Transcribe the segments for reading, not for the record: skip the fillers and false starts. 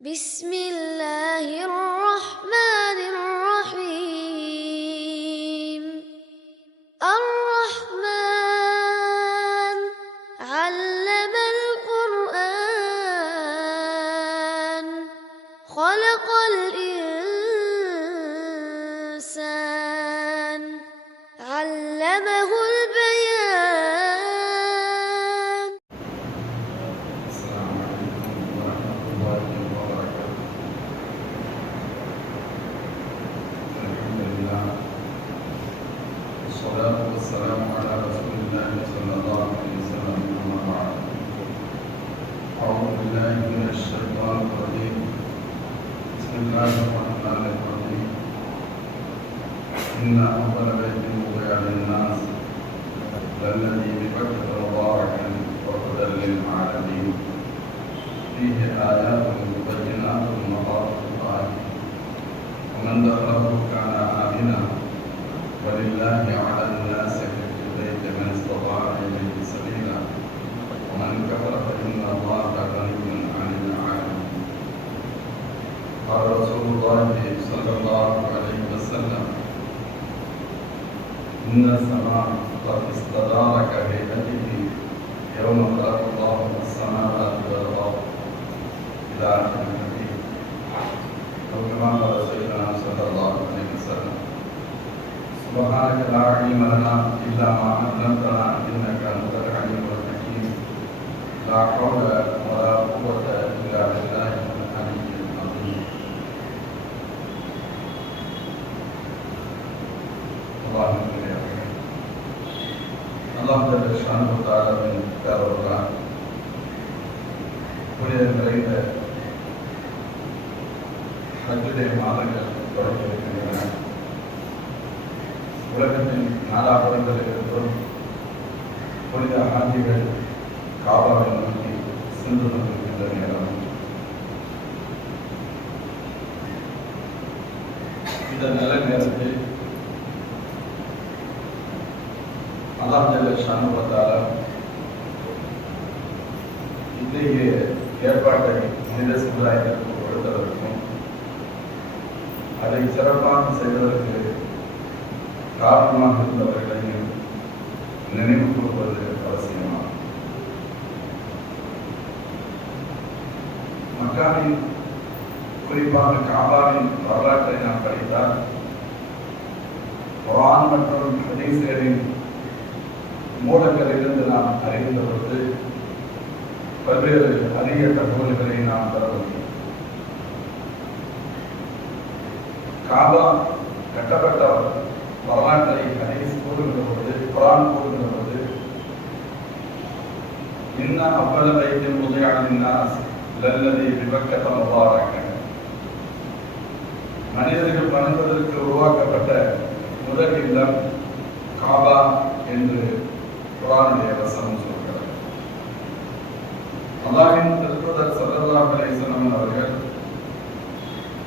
بسم الله الرحمن الرحيم الرحمن علم القرآن خلق الإنسان علمه البيان. السلام عليكم ورحمة الله وبركاته. الحمد لله والصلاة والسلام على رسول الله صلى الله عليه وسلم. أما بعد، أعوذ بالله من الشيطان الرجيم. بسم الله الرحمن الرحيم. إن أول بيت وضع للناس الذي ببكة مباركا وهدى للعالمين فيه آيات مبينات مقاصد الله ومن دخله كان آمنا ولله على الناس حج البيت من استطاع إليه سبيلا ومن كفر فإن الله غني عن العالمين. قال رسول الله صلى الله عليه وسلم: إن السماء قد استدار كهيئته يوم خلق الله السماوات والأرض إلى آخر الحديث، أو كما قال سيدنا صلى الله عليه وسلم: سبحانك لا علم لنا إلا ما علمتنا إنك أنت العليم الحكيم. لا حول ولا قوة إلا بالله العلي العظيم. اللهم صل على அல்லாஹ் சுப்ஹானஹு வ தஆலாவின் பேரருளால் புனித நிறைந்த ஹஜ்ஜுடைய மாதங்கள் தொடங்கி இருக்கின்றன. உலகத்தின் நாலாபுரங்களிலிருந்தும் புனித ஹாஜிகள் காபாவை நோக்கி சென்று கொண்டிருக்கின்ற நேரம். இந்த நல்ல நேரத்தில் அல்லாஹ் சுப்ஹானஹு வ தஆலா இன்றைய ஏற்பாட்டை மனித சமுதாயத்திற்கு கொடுத்ததற்கும் அதை சிறப்பாக செய்வதற்கு காரணமாக இருந்தவர்களையும் நினைவு கூறுவது அவசியமாகும். மக்காவின் குறிப்பாக காபாவின் வரலாற்றை நாம் படித்தால் குர்ஆன் மற்றும் ஹதீஸ்களின் மூலங்களிலிருந்து நாம் அறிந்த பொழுது பல்வேறு அரிய தகவல்களை நாம் பெற முடியும். காபா கட்டப்பட்ட வரலாற்றை ஹதீஸ் கூறுகின்ற பொழுது, குர்ஆன் கூறுகின்ற பொழுது, இன்ன அவ்வள பைத்தின் உதய லின்னாஸ் லல்லதி பிபக்கத முபாரக்கன், மனிதர்கள் வணங்குவதற்கு உருவாக்கப்பட்ட முதல் இல்லம் காபா என்று குர்ஆனுடைய வசனம் சொல்கிறது. அல்லாஹ்வின் திருத்தூதர் ஸல்லல்லாஹு அலைஹி வஸல்லம் அவர்கள்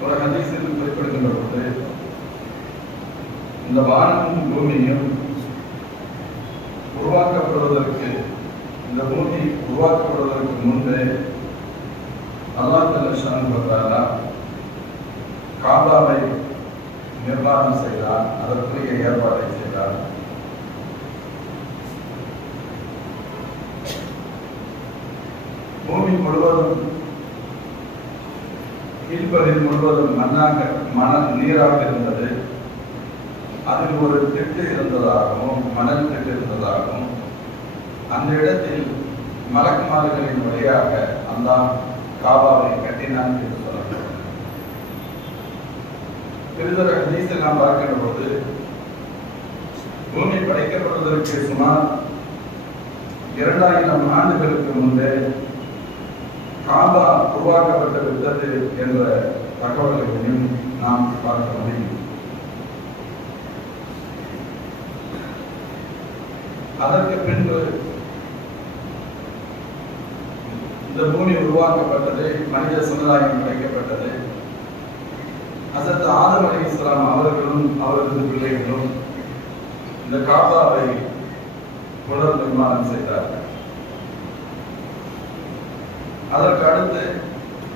ஒரு ஹதீஸில் குறிப்பிடுகின்ற பொழுது, இந்த வானமும் பூமியும் உருவாக்கப்படுவதற்கு, இந்த பூமி உருவாக்கப்படுவதற்கு முன்பே அல்லாஹ் சுப்ஹானஹு வ தஆலா காபாவை நிர்மாணம் செய்தார், அதற்குரிய ஏற்பாட்டை செய்தார். பூமி முழுவதும், கீழ்ப்பகுதி முழுவதும் நீராக இருந்தது. அதில் ஒரு திட்டு இருந்ததாகவும், மணல் திட்டு இருந்ததாகவும், அந்த இடத்தில் மலக்குமார்களின் வழியாக அல்லாஹ் காபாவை கட்டினான் என்று சொல்லப்படுகிறது. திருதர ஹதீஸில் நாம் பார்க்கின்ற போது, பூமி படைக்கப்படுவதற்கு சுமார் 2000 ஆண்டுகளுக்கு முன்பே காபா உருவாக்கப்பட்டு விட்டது என்ற தகவல்களையும் நாம் பார்க்க முடியும். அதற்கு பின்பு இந்த பூமி உருவாக்கப்பட்டது, மனித சமுதாயம் படைக்கப்பட்டது. ஹஸரத் ஆதம் அலைஹிஸ்ஸலாம் அவர்களும் அவரது பிள்ளைகளும் இந்த காபாவை புனர் நிர்மாணம் செய்தார்கள். அதற்கு அடுத்து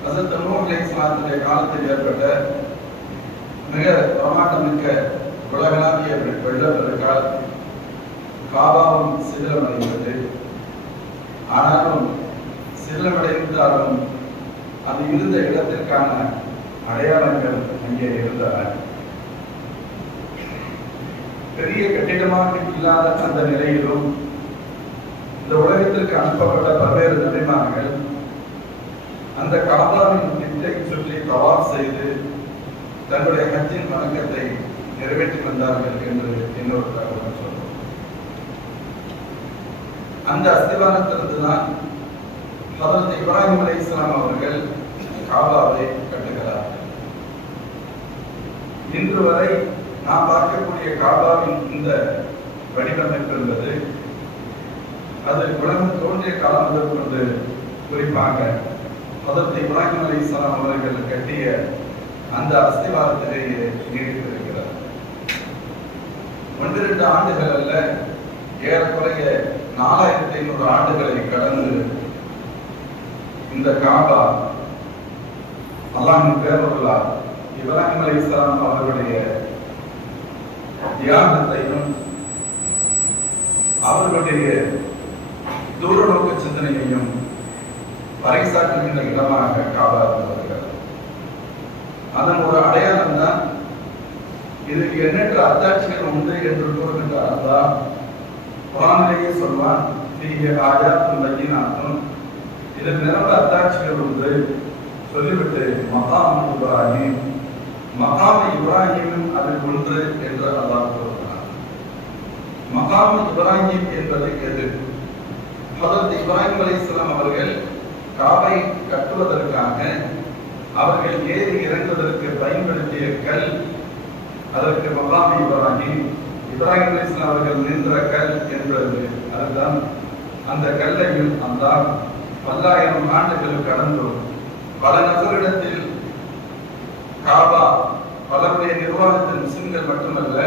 ஹஸரத் நூஹ் அலைஹிஸ்ஸலாத்துடைய காலத்தில் ஏற்பட்ட மிக பிரமாண்டமிக்க உலகளாவிய வெள்ளப்பெருக்கால் காபாவும் சிதிலமடைந்தது. ஆனாலும் சிதிலமடைந்தாலும் அது இருந்த இடத்திற்கான அடையாளங்கள் அங்கே இருந்தன. பெரிய கட்டிடமாக இல்லாத அந்த நிலையிலும் இந்த உலகத்திற்கு அனுப்பப்பட்ட பல்வேறு நபிமார்கள் அந்த காபாவின் திட்டை சுற்றி தவாப் செய்து தங்களுடைய ஹஜ்ஜின் வணக்கத்தை நிறைவேற்றி வந்தார்கள் என்று இன்னொரு தகவல் சொல்றோம். அந்த அஸ்திவாரத்திலிருந்துதான் ஹதரத் இப்ராஹிம் அலைஹிஸ்ஸலாம் அவர்கள் காபாவை கட்டுகிறார்கள். இன்று வரை நாம் பார்க்கக்கூடிய காபாவின் இந்த வடிவமைப்பு என்பது அது உலகம் தோன்றிய காலம் முதல் கொண்டு குறிப்பாக ஹதரத் இப்ராஹிம் அலைஹிஸ்ஸலாம் அவர்கள் கட்டிய அந்த அஸ்திவாரத்திலேயே நீடித்திருக்கிறது. 1-2 ஆண்டுகள் அல்ல, ஏறக்குறைய 4500 ஆண்டுகளை கடந்து இந்த காபா அல்லாஹ்வின் பேரருளால் இப்ராஹிம் அலைஹிஸ்ஸலாம் அவர்களுடைய தியாகத்தையும் அவர்களுடைய தூரநோக்கு சிந்தனையையும் பறைசாற்றுகின்ற இடமாக காபா வருகிறது. அதன் ஒரு அடையாளம் தான் இதுக்கு எண்ணற்ற அத்தாட்சிகள் உண்டு என்று கூறுகின்ற அல்லாஹ் குர்ஆனிலேயே சொல்வான், "ஃபீஹி ஆயாத்துன் பையினாத்துன்", இதற்கு நிறைய அத்தாட்சிகள் உண்டு சொல்லிவிட்டு மகாம் இப்ராஹிம், மகாம் இப்ராஹிமும் அதில் ஒன்று என்று அல்லாஹ் கூறுகிறார். மகாம் இப்ராஹிம் என்பது எது? ஹதரத் இப்ராஹிம் அலைஹிஸ்ஸலாம் அவர்கள் காபை கட்டுவதற்காக அவர்கள் ஏறி இறங்குவதற்கு பயன்படுத்திய கல், அதற்கு மகாம் இப்ராஹிம், இப்ராஹிம் அலைஹிஸ்ஸலாம் அவர்கள் நின்ற கல் என்பது அதுதான். அந்த கல்லையும் அல்லாஹ் 1000 ஆண்டுகள் கடந்தும் பல நபரிடத்தில் காபா பலருடைய நிர்வாகத்தில் முஸ்லிம்கள் மட்டுமல்ல,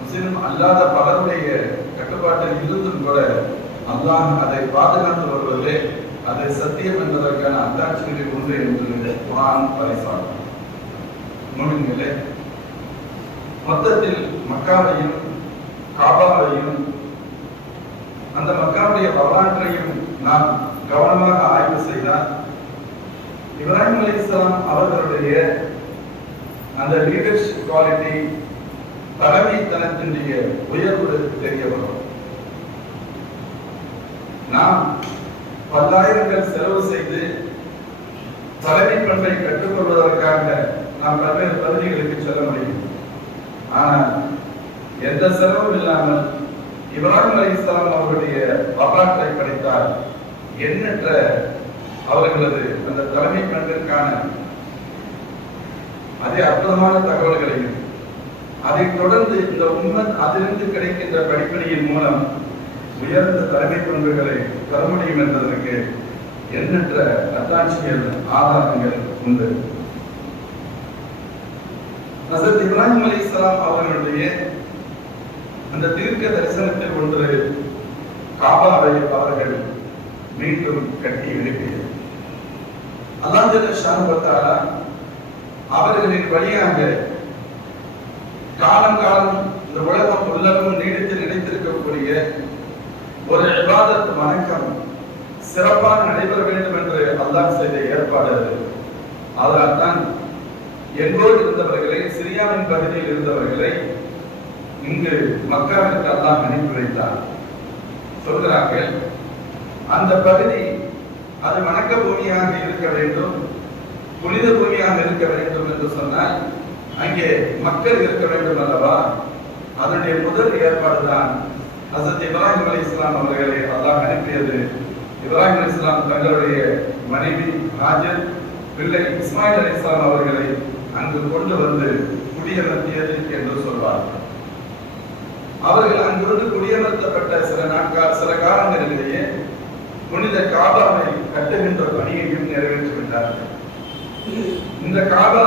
முஸ்லிம் அல்லாத பலருடைய கட்டுப்பாட்டில் இருந்தும் கூட அல்லாஹ் அதை பாதுகாத்து வருவதே அது சத்தியம் என்பதற்கான அத்தாட்சிகளில் ஒன்று என்று குர்ஆன் பறைசாற்றும். மூமின்களே, மொத்தத்தில் மக்காவையும் காபாவையும் அந்த மக்காவுடைய வரலாற்றையும் நாம் கவனமாக ஆய்வு செய்தால் இப்ராஹிம் அலைஹிஸ்ஸலாம் அவர்களுடைய அந்த லீடர்ஷிப் குவாலிட்டி, தலைமைத்தனத்தினுடைய உயர்வு தெரிய வரும். நாம் 10,000 செலவு செய்து தலைமை பண்பை கற்றுக்கொள்வதற்காக நாம் பல்வேறு பகுதிகளுக்கு செல்ல முடியும். ஆனால் எந்த செலவும் இல்லாமல் இப்ராஹிம் அலைஹிஸ்ஸலாம் அவர்களுடைய வரலாற்றை படித்தால் எண்ணற்ற அவர்களது அந்த தலைமை பண்பிற்கான அதே அற்புதமான தகவல்களையும், அதைத் தொடர்ந்து இந்த உம்மத் அதிலிருந்து கிடைக்கின்ற படிப்படியின் மூலம் உயர்ந்த தலைமை பண்புகளை பெற முடியும் என்பதற்கு எண்ணற்ற அத்தாட்சிகள், ஆதாரங்கள் உண்டு. ஹஸரத் இப்ராஹிம் அலைஹிஸ்ஸலாம் அவர்களுடைய அந்த தீர்க்க தரிசனத்தில் ஒன்று காபாவை அவர்கள் மீண்டும் கட்டி எழுப்பியது. அல்லாஹ் ஜல்ல ஷானஹு வ தஆலா அவர்களின் வழியாக காலம் இந்த உலகம் உள்ளவும் நீடித்து நிலைத்திருக்கக்கூடிய ஒரு இபாதத் வணக்கம் சிறப்பாக நடைபெற வேண்டும் என்று அல்லாஹ் செய்த ஏற்பாடு அது. அதனால் தான் எங்கோடு இருந்தவர்களை, சிரியாவின் பகுதியில் இருந்தவர்களை இங்கு மக்காவிற்கு அல்லாஹ் அனுப்பி வைத்தார். சொல்கிறார்கள், அந்த பகுதி அது வணக்க பூமியாக இருக்க வேண்டும், புனித பூமியாக இருக்க வேண்டும் என்று சொன்னால் அங்கே மக்கள் இருக்க வேண்டும் அல்லவா? அதனுடைய முதல் ஏற்பாடுதான் ஹஸரத் இப்ராஹிம் அலைஹிஸ்ஸலாம் அவர்களை அல்லாஹ் அனுப்பியது. இப்ராஹிம் அலைஹிஸ்ஸலாம் தங்களுடைய மனைவி ஹாஜர், பிள்ளை இஸ்மாயில் அலைஹிஸ்ஸலாம் அவர்களை அங்கு கொண்டு வந்து குடியமர்த்தியது என்று சொல்வார்கள். அவர்கள் அங்கிருந்து குடியமர்த்தப்பட்ட சில காலங்களிலேயே புனித காபாவை கட்டுகின்ற பணியையும் நிறைவேற்றிவிட்டார்கள். இந்த காபா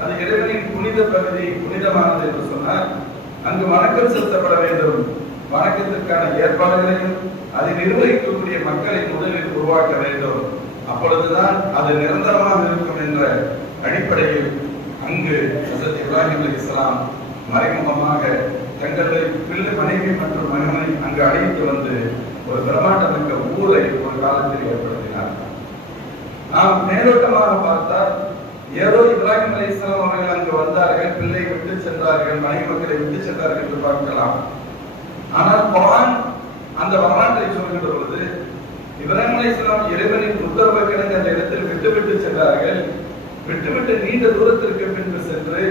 அது இறைவனின் புனித பகுதி, புனிதமானது என்று சொன்னால் அங்கு வணக்கம் செலுத்தப்பட வேண்டும். வணக்கத்திற்கான ஏற்பாடுகளையும் அதை நிர்வகிக்கக்கூடிய மக்களை முதலில் உருவாக்க வேண்டும். அப்பொழுதுதான் அது நிரந்தரமாக இருக்கும் என்ற அடிப்படையில் அங்கு ஹஜ்ரத் இப்ராஹிம் அலைஹிஸ்ஸலாம் மறைமுகமாக தங்களுடைய பிள்ளை மனைவி மற்றும் மகனை அங்கு அழைத்து வந்து ஒரு பிரம்மாண்டமிக்க ஊரை ஒரு காலத்தில் ஏற்படுத்தினார். நாம் மேலோட்டமாக பார்த்தால் ஏதோ இப்ராஹிம் அலைஹிஸ்ஸலாம் அவர்கள் அங்கு வந்தார்கள், பிள்ளை விட்டு சென்றார்கள், மனைவி மக்களை விட்டு சென்றார்கள் என்று பார்க்கலாம். ஆனால் குர்ஆன் அந்த வரலாற்றை சொல்கின்ற பொழுது இப்ராஹிம் அலைஹிஸ்ஸலாம் இறைவனின் உத்தரவை கிடந்த அந்த இடத்தில் விட்டுவிட்டு சென்றார்கள். விட்டுவிட்டு நீண்ட தூரத்திற்கு பின்பு சென்று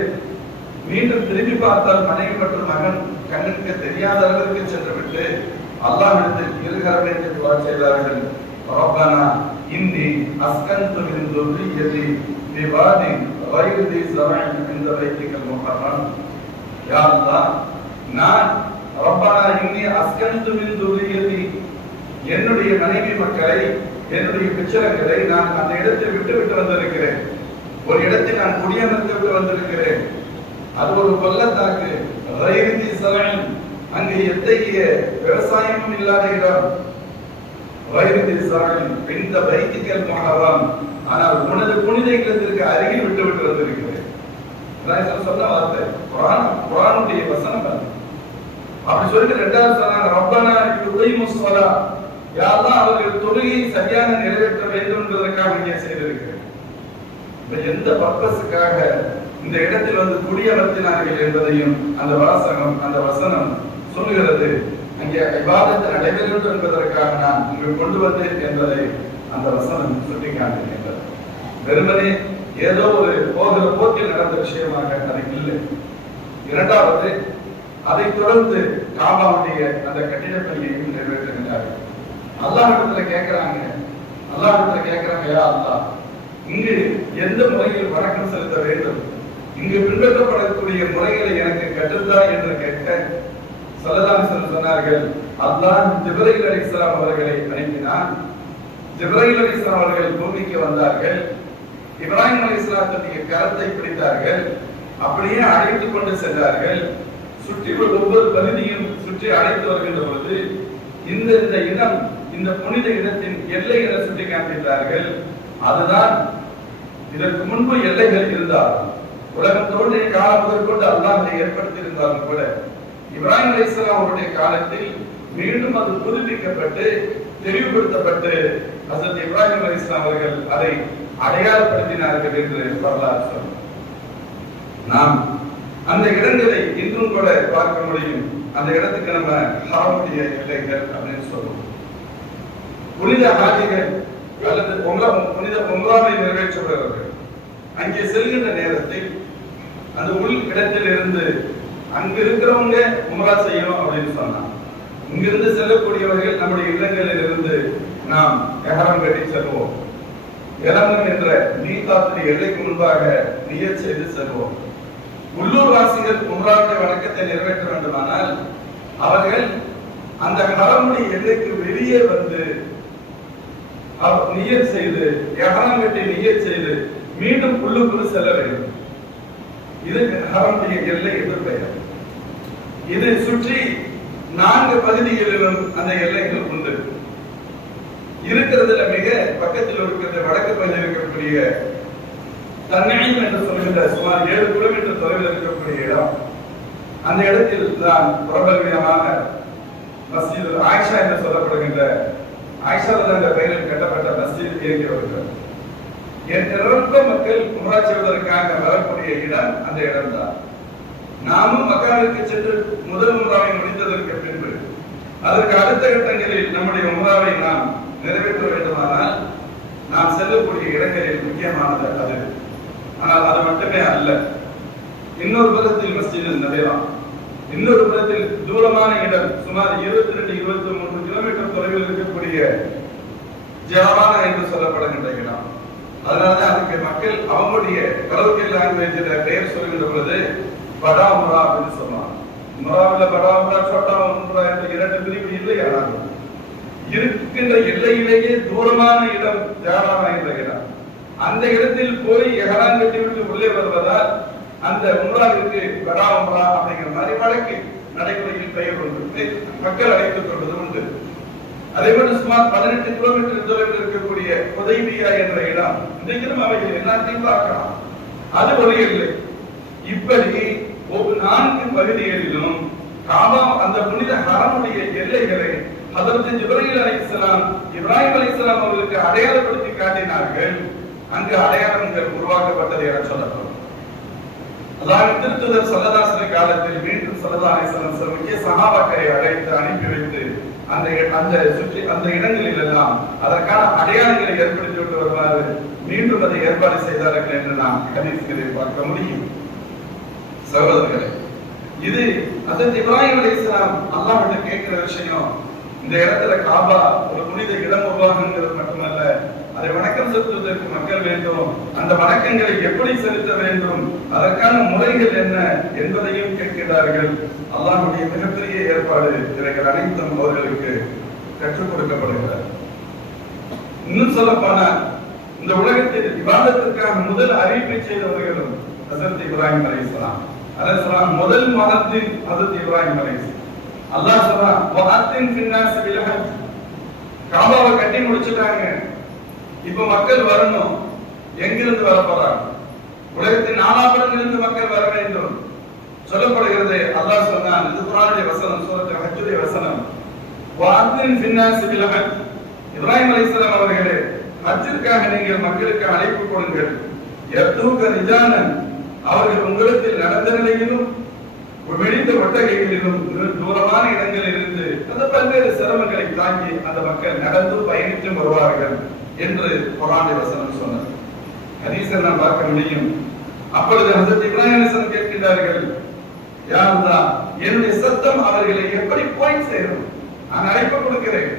மீண்டும் திரும்பி பார்த்தால் மனைவி மற்றும் மகன் கண்ணுக்கு தெரியாத அளவிற்கு சென்று விட்டு அல்லாஹ்விடத்தில் இருகரவேற்றி துஆ செய்தார்கள். ரப்பனா இன்னி அஸ்கன்து மின் ذُرِّيَّتِي بِوَادٍ غَيْرِ ذِي زَرْعٍ عِندَ بَيْتِكَ الْمُحَرَّمِ யா அல்லாஹ், நான் ரப்பனா இன்னி அஸ்கன்து மின் ذُرِّيَّتِي என்னுடைய மனைவி மக்களை, என்னுடைய பிச்சரங்களை நான் அந்த இடத்தில் விட்டு வந்திருக்கிறேன். ஒரு இடத்தில் நான் குடியமர்ந்து விட்டு வந்திருக்கிறேன். அது ஒரு பள்ளத்தாக்கு, ரைதி சலன், அங்கு எத்தகைய விவசாயமும் இல்லாத இடம். ரைதி சலன் இந்த பைத்திகல் மஹரம், ஆனால் உனது புனித இல்லத்திற்கு அருகில் விட்டு வந்திருக்கிறேன். சொன்ன வார்த்தை குர்ஆனுடைய வசனம். அப்படி சொல்லிட்டு இரண்டாவது சொன்னாங்க, ரப்பனா யுகீமுஸ் ஸலா, யா அல்லாஹ் அவர்கள் தொழுகையை சரியாக நிறைவேற்ற வேண்டும் என்பதற்காக இங்கே செய்திருக்கிறேன். எந்த பர்பஸுக்காக இந்த இடத்தில் வந்து குடியமர்த்தினார்கள் என்பதையும் அந்த வாசகம், அந்த வசனம் சொல்லுகிறது. அங்கே இபாதத் நடைபெற வேண்டும் என்பதற்காக நான் இங்கு கொண்டு வந்தேன் என்பதை அந்த வசனம் சுட்டிக்காட்டுகின்றது. வெறுமனே ஏதோ ஒரு போகிற போக்கில் நடந்த விஷயமாக அது இல்லை. இரண்டாவது, அதை தொடர்ந்து காபாவுடைய அந்த கட்டிடப் பணியையும் நிறைவேற்றுகின்றார்கள். அல்லாஹ்விடத்துல கேட்கிறாங்க, யா அல்லாஹ், இங்கு எந்த முறையில் வணக்கம் செலுத்த வேண்டும், இங்கு பின்பற்றப்படக்கூடிய முறைகளை எனக்கு கற்றுத்தா என்று கேட்க ஸல்லல்லாஹு அலைஹி வஸல்லம் சொன்னார்கள், அல்லாஹ் ஜிப்ரீல் அலைஹிஸ்ஸலாம் அவர்களை அனுப்பினான். ஜிப்ரீல் அலைஹிஸ்ஸலாம் அவர்கள் பூமிக்கு வந்தார்கள். இப்ராஹிம் அலைஹிஸ்ஸலாத்துடைய கரத்தை பிடித்தார்கள். அப்படியே அழைத்துக் கொண்டு சென்றார்கள். சுற்றி ஒவ்வொரு பகுதியும் சுற்றி அழைத்து வருகின்ற பொழுது இந்த இடம், இந்த புனித இடத்தின் எல்லை என சுட்டி காண்பித்தார்கள். அதுதான் இதற்கு முன்பு எல்லைகள் இருந்தாலும், உலகம் தோன்றிய காலம் முதற்கொண்டு அல்லாஹ் அதை ஏற்படுத்தி இருந்தாலும் கூட இப்ராஹிம் அலைஹிஸ்ஸலாம் அவருடைய காலத்தில் மீண்டும் அது புதுப்பிக்கப்பட்டு தெளிவுபடுத்தப்பட்டு ஹஜ்ரத் இப்ராஹிம் அலைஹிஸ்ஸலாம் அவர்கள் அதை அடையாளப்படுத்தினார்கள் என்று வரலாறு சொல்லும். நாம் அந்த இடங்களை இன்றும் கூட பார்க்க முடியும். அந்த இடத்துக்கு நம்ம ஹரமுடைய எல்லைகள் அப்படின்னு சொல்லுவோம். புனித ஹாஜிகள் அல்லது புனித உம்ராவை நிறைவேற்றுபவர்கள் அங்கே செல்கின்ற நேரத்தில் அந்த உள் இடத்தில் இருந்து அங்க இருக்கிறவங்க உம்ரா செய்யணும் அப்படின்னு சொன்னாங்க. இங்கிருந்து செல்லக்கூடியவர்கள் நம்முடைய இல்லங்களில் இருந்து நாம் எஹ்ராம் கட்டி செல்வோம். எஹ்ராம் என்ற மீகாத்துடைய எல்லைக்கு முன்பாக நியத் செய்து செல்வோம். உள்ளூர் வாசிகள் உம்ராவுடைய வணக்கத்தை நிறைவேற்ற வேண்டுமானால் அவர்கள் அந்த ஹரமுடைய எல்லைக்கு வெளியே வந்து நியத் செய்து, எஹ்ராம் கட்டி நியத் செய்து மீண்டும் உள்ளுக்குள் செல்ல வேண்டும். இது ஹரமுடைய எல்லை என்று பெயர். இது சுற்றி 4 பகுதிகளிலும் அந்த எல்லைகள் உண்டு. இருக்கிறதுல மிக பக்கத்தில் இருக்கிற வடக்கு பகுதியில் இருக்கக்கூடிய தன்னையும் என்று சொல்கின்ற சுமார் 7 கிலோமீட்டர் தொலைவில் இருக்கக்கூடிய இடம். அந்த இடத்தில் தான் பிரபலமாக மஸ்ஜித் ஆயிஷா என்று சொல்லப்படுகின்ற ஆயிஷா என்ற பெயரில் கட்டப்பட்ட மஸ்ஜித் இயங்கி வருகிறது. எண்ணற்ற மக்கள் உம்ரா செய்வதற்காக வரக்கூடிய இடம் அந்த இடம்தான். நாமும் மக்காவிற்கு சென்று முதல் உம்ராவை முடித்ததற்கு பின்பு அதற்கு அடுத்த கட்டங்களில் நம்முடைய உம்ராவை நாம் நிறைவேற்ற வேண்டுமானால் நாம் செல்லக்கூடிய இடங்களில் முக்கியமானது அது. ஆனால் அது மட்டுமே அல்ல. இன்னொரு புறத்தில் மஸ்ஜித் நபவி, இன்னொரு புறத்தில் தூரமான இடம் சுமார் 22-23 கிலோமீட்டர் தொலைவில் இருக்கக்கூடிய ஜவானா என்று சொல்லப்படுகின்ற இடம். அதனாலதான் அதுக்கு மக்கள் அவங்களுடைய கலோக்கியல் லாங்குவேஜ்ல பெயர் சொல்கின்ற பொழுது படா உம்ரா அப்படின்னு சொல்லுவாங்க. உம்ராவில் படா உம்ரா, சோட்டா உம்ரா என்ற 2 பிரிவு இல்லை. ஆனால் இருக்கின்ற எல்லையிலேயே தூரமான இடம் ஜவானா என்ற இடம். அந்த இடத்தில் போய் எஹ்ராம் கட்டி விட்டு உள்ளே வருவதால் அந்த உம்ராவிற்கு படா உம்ரா அப்படிங்கிற மாதிரி வழக்கு நடைமுறையில் பெயர் உண்டு, மக்கள் அழைத்துக் கொள்வது உண்டு. அதே போல சுமார் 18 கிலோமீட்டர் தொலைவில் இருக்கக்கூடிய ஹுதைபியா என்ற இடம், இன்றைக்கும் அவைகள் எல்லாத்தையும் பார்க்கலாம். அது ஒரு எல்லை. இப்படி ஒவ்வொரு 4 பகுதிகளிலும் காபா அந்த புனித ஹரமுடைய எல்லைகளை ஹதரத் ஜிப்ரீல் அலைஹிஸ்ஸலாம் இப்ராஹிம் அலைஹிஸ்ஸலாம் அவர்களுக்கு அடையாளப்படுத்தி காட்டினார்கள். அங்கு அடையாளங்கள் உருவாக்கப்பட்டது என சொல்லப்படும். அல்லாஹ்வின் திருத்தூதர் ஸல்லல்லாஹு அலைஹி வஸல்லம் காலத்தில் மீண்டும் ஸல்லல்லாஹு அலைஹி வஸல்லம் முக்கிய சஹாபாக்களை அழைத்து அனுப்பி வைத்து அந்த இடங்களில் எல்லாம் அதற்கான அடையாளங்களை ஏற்படுத்தி விட்டு வருமாறு மீண்டும் அதை ஏற்பாடு செய்தார்கள் என்று நாம் ஹதீஸ்களில் பார்க்க முடியும். சகோதரர்களே, இது ஹஜ்ரத் இப்ராஹிம் அலைஹிஸ்ஸலாம் அல்லாஹ்விட்ட கேட்கிற விஷயம். இந்த இடத்துல காபா ஒரு புனித இடம் உருவாகுங்கிறது மட்டுமல்ல, அதை வணக்கம் செலுத்துவதற்கு மக்கள் வேண்டும், அந்த வணக்கங்களை எப்படி செலுத்த வேண்டும், அதற்கான முறைகள் என்ன என்பதையும் கேட்கிறார்கள். அல்லாஹ்வுடைய மிகப்பெரிய ஏற்பாடு இவைகள் அனைத்தும் அவர்களுக்கு கற்றுக் கொடுக்கப்படுகிறது. இன்னும் சொல்லப்போனால் இந்த உலகத்தில் இபாதத்திற்காக முதல் அறிவிப்பை செய்தவர்களும் ஹஜ்ரத் இப்ராஹிம் அலைஹிஸ்ஸலாம். அலைஹிஸ்ஸலாம் முதல் மதத்தின் ஹஜ்ரத் இப்ராஹிம் அலைஹிஸ்ஸலாம். அல்லாஹ் சொல்றான், வஅத்தின் ஃபின்னாஸ் பில் ஹஜ். காபாவை கட்டி முடிச்சிட்டாங்க. இப்ப மக்கள் வரணும். எங்கிருந்து வர போறாங்க? உலகத்தின் நாலாபுரங்களிலிருந்து மக்கள் வர வேண்டும் சொல்லப்படுகிறது. அல்லாஹ் சொன்னான், இது குர்ஆனுடைய வசனம், சூரத்துல் ஹஜ்ஜுடைய வசனம். வஅத்தின் ஃபின்னாஸ் பில் ஹஜ். இப்ராஹிம் அலைஹிஸ்ஸலாம் அவர்களே, ஹஜ்ஜிற்காக நீங்கள் மக்களுக்கு அழைப்பு கொடுங்கள். யத்தூக ரிஜானன். அவர்கள் உங்களிடத்தில் நடந்த நிலையிலும் வெடித்த ஒட்டகைகளிலும் தூரமான இடங்களில் இருந்து அந்த பல்வேறு சிரமங்களை தாங்கி அந்த மக்கள் நடந்து பயணித்தும் வருவார்கள் என்று குர்ஆனுடைய வசனம் சொன்னார். ஹதீஸை நாம் பார்க்க முடியும். அப்பொழுது ஹஜ்ரத் இப்ராஹிம் அலைஹிஸ்ஸலாம் கேட்கிறார்கள், யா அல்லாஹ், என்னுடைய சத்தம் அவர்களை எப்படி போய் சேரும்? நான் அழைப்பு கொடுக்கிறேன்.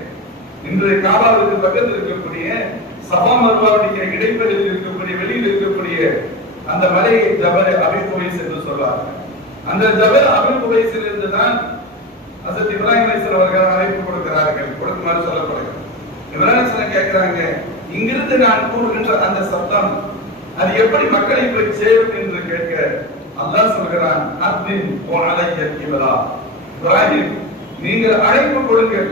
இன்று காபாவுக்கு பக்கத்தில் இருக்கக்கூடிய சஃபா மர்வாவுடைய இடைப்பகுதியில் இருக்கக்கூடிய வெளியில் இருக்கக்கூடிய அந்த மலையை ஜபல் அபி குவைஸ் என்று சொல்வார்கள். அந்த ஜபல் அபி குவைஸில் இருந்து தான் ஹஜ்ரத் இப்ராஹிம் அலைஹிஸ்ஸலாம் அவர்கள் அழைப்பு கொடுக்குமாறு சொல்லப்படுகிறது. இப்ராஹிம் அலைஹிஸ்ஸலாம் கேட்கிறாங்க, இங்கிருந்து நான் கூறுகின்ற அந்த சத்தம் அது எப்படி மக்களை போய் சேரும் என்று கேட்க அல்லாஹ் சொல்கிறான், அத்மின் வஅலைய கிபலா. இப்ராஹிம், நீங்கள் அழைப்பு கொடுங்கள்,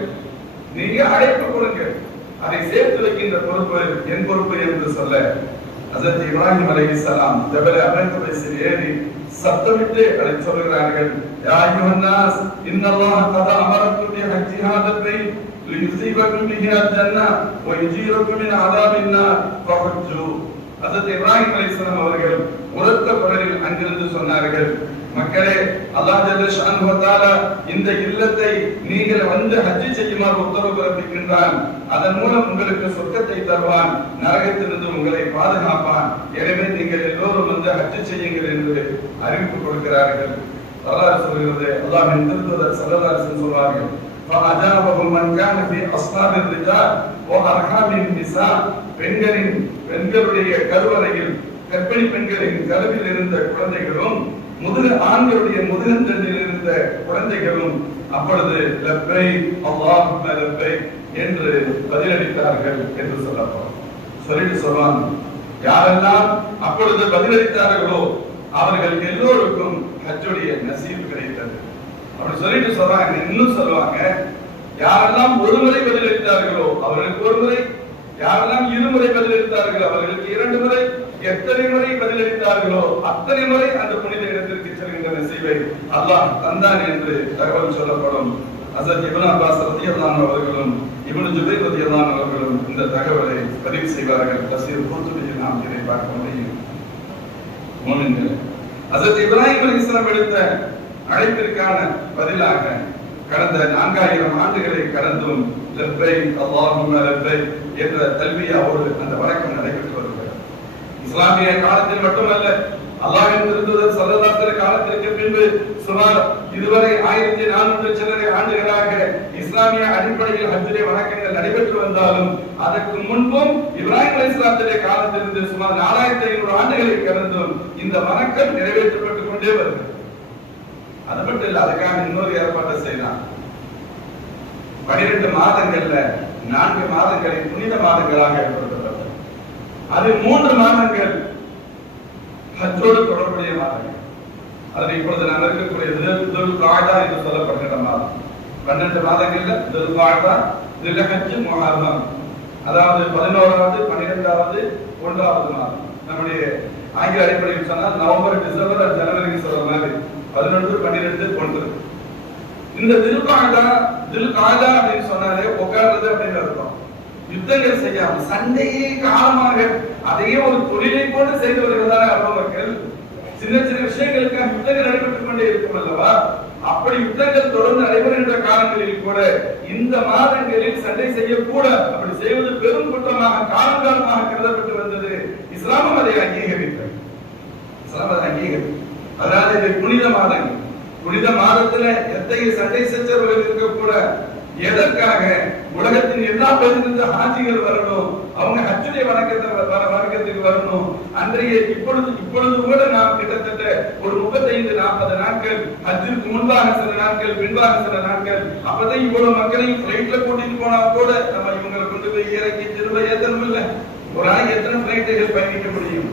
அதை சேர்த்து வைக்கின்ற பொறுப்பு என் பொறுப்பு என்று சொல்ல ஹஜ்ரத் இப்ராஹிம் அலைஹிஸ்ஸலாம் ஜபல் அபி குவைஸில் ஏறி சத்தமிட்டு அழைத்து சொல்கிறார்கள், யா அய்யுஹன் நாஸ் இன்னல்லாஹ கத அமரக்கும் பி ஹஜ்ஜி ஹாதல் பைத் லியுஸீபக்கும் பிஹி அல்-ஜன்னah வ யுஜீரக்கும் மின் அஸாபின் நார் ஃபஹஜ்ஜு. ஹஜ்ரத் இப்ராஹிம் அலைஹிஸ்ஸலாம் அவர்கள் உரத்த குரலில் அங்கிருந்து சொன்னார்கள், மக்களே, அல்லாஹ் ஜல்ல ஷானஹு வ தஆலா இந்த இல்லத்தை நீங்கள் வந்து ஹஜ் செய்யுமாறு உத்தரவு பிறப்பிக்கின்றான். அதன் மூலம் உங்களுக்கு சொர்க்கத்தை தருவான், நரகத்திலிருந்து உங்களை பாதுகாப்பான். எனவே நீங்கள் எல்லோரும் வந்து ஹஜ் செய்யுங்கள் என்று அறிவிப்பு கொடுக்கிறார்கள். வரலாறு சொல்கிறது, அல்லாஹ்வின் திருத்தூதர் ஸல்லல்லாஹு அலைஹி வஸல்லம் சொல்வார்கள், فَأَجَابَهُ مَنْ كَانَ فِي أَصْحَابِ الرِّجَالِ وَأَرْحَامِ النِّسَاءِ. பெண்களுடைய கருவறையில் கர்ப்பிணி பெண்களின் கருவில் இருந்த குழந்தைகளும் ஆண்களுடைய முதுகந்தண்டில் இருந்த குழந்தைகளும் அப்பொழுது லப்பை அல்லாஹும்ம லப்பை என்று பதிலளித்தார்கள் என்று சொல்லிட்டு சொல்வாங்க. யாரெல்லாம் அப்பொழுது பதிலளித்தார்களோ அவர்கள் எல்லோருக்கும் ஹஜ்ஜுடைய நசீப் கிடைத்தது அப்படி சொல்லிட்டு சொல்றாங்க. இன்னும் சொல்லுவாங்க, யாரெல்லாம் ஒரு முறை பதிலளித்தார்களோ அவர்களுக்கு ஒரு முறை, யாரெல்லாம் இருமுறை பதிலளித்தார்களோ அவர்களுக்கு 2 முறை, எத்தனை முறை பதிலளித்தார்களோ அத்தனை முறை அந்த புனித இடத்திற்கு செல்கின்ற நசீபை அல்லாஹ் தந்தான் என்று தகவல் சொல்லப்படும். ஹஜ்ரத் இப்னு அப்பாஸ் ரலியல்லாஹு அன்ஹு அவர்களும் இப்னு ஜுபைர் ரலியல்லாஹு அன்ஹு அவர்களும் இந்த தகவலை பதிவு செய்வார்கள். தஃசீர் குர்துபியில் நாம் இதை பார்க்க முடியும். முஃமின்களே, ஹஜ்ரத் இப்ராஹிம் அலைஹிஸ்ஸலாம் எடுத்த அழைப்பிற்கான பதிலாக கடந்த 4000 ஆண்டுகளை கடந்தும் லப்பைக் அல்லாஹும்ம லப்பைக் என்ற தல்பியாவோடு அந்த வணக்கம் நடைபெற்று வருகிறது. இஸ்லாமிய காலத்தில் மட்டுமல்ல, அல்லாஹ்வின் திருத்தூதர் ஸல்லல்லாஹு அலைஹி வஸல்லம் காலத்திற்கு பின்பு சுமார் இதுவரை 1400 சில்லறை ஆண்டுகளாக இஸ்லாமிய அடிப்படையில் ஹஜ்ஜுடைய வணக்கங்கள் நடைபெற்று வந்தாலும் அதற்கு முன்பும் இப்ராஹிம் அலைஹிஸ்ஸலாத்துடைய காலத்திலிருந்து சுமார் 4500 ஆண்டுகளை கடந்தும் இந்த வணக்கம் நிறைவேற்றப்பட்டுக் கொண்டே வருகிறது. அது மட்டும் இல்ல, அதுக்காக இன்னொரு ஏற்பாட்டை செய்யலாம். 12 மாதங்கள்ல 4 மாதங்களை புனித மாதங்களாக ஏற்படுத்தப்பட்டது. அது 3 மாதங்கள் ஹஜ்ஜோடு தொடர்புடைய மாதங்கள். அதில் இப்பொழுது நாம் இருக்கக்கூடிய துல் காஅதா என்று சொல்லப்படுகிற மாதம். 12 மாதங்கள்ல துல் காஅதா, தில்ஹஜ் முஹர்ரம், அதாவது 11வது 12வது 1வது நாள். நம்முடைய ஆங்கில அடிப்படையில் சொன்னால் நவம்பர் டிசம்பர் ஜனவரிக்கு சொல்ற மாதிரி 11 12 1. இந்த தில்காதா அப்படின்னு சொன்னாலே உட்கார்றது அப்படின்னு அர்த்தம். யுத்தங்கள் செய்யாம சண்டையே காலமாக அதையே ஒரு தொழிலை போட்டு செய்து வருகிறதான அரபு மக்கள் சின்ன சின்ன விஷயங்களுக்காக யுத்தங்கள் நடைபெற்றுக் கொண்டே இருக்கும் அல்லவா? அப்படி யுத்தங்கள் தொடர்ந்து நடைபெறுகின்ற காலங்களில் கூட இந்த மாதங்களில் சண்டை செய்யக்கூடாது. அப்படி செய்வது பெரும் குற்றமாக காலங்காலமாக கருதப்பட்டு வந்தது. இஸ்லாமும் அதை அங்கீகரித்தது. இஸ்லாம் அதை அங்கீகரித்தது. அதனால இது புனித மாதங்கள். புனித மாதத்துல எத்தகைய சண்டை சச்சரவுகள் இருக்கக்கூட. எதற்காக? உலகத்தின் எல்லா பகுதியிலிருந்து ஹாஜிகள் வரணும், அவங்க ஹஜ்ஜுடைய வணக்கத்துக்கு வரணும். அன்றைய இப்பொழுது கூட நாம் கிட்டத்தட்ட ஒரு 35-40 நாட்கள் ஹஜ்ஜுக்கு முன்பாக சில நாட்கள், பின்பாக சில நாட்கள், அப்பதான் இவ்வளவு மக்களையும் பிளைட்ல கூட்டிட்டு போனா கூட நம்ம இவங்களை கொண்டு போய் இறக்கி திரும்ப ஏத்தணும் இல்ல. ஒரு நாளைக்கு எத்தனை பிளைட்டுகள் பயணிக்க முடியும்?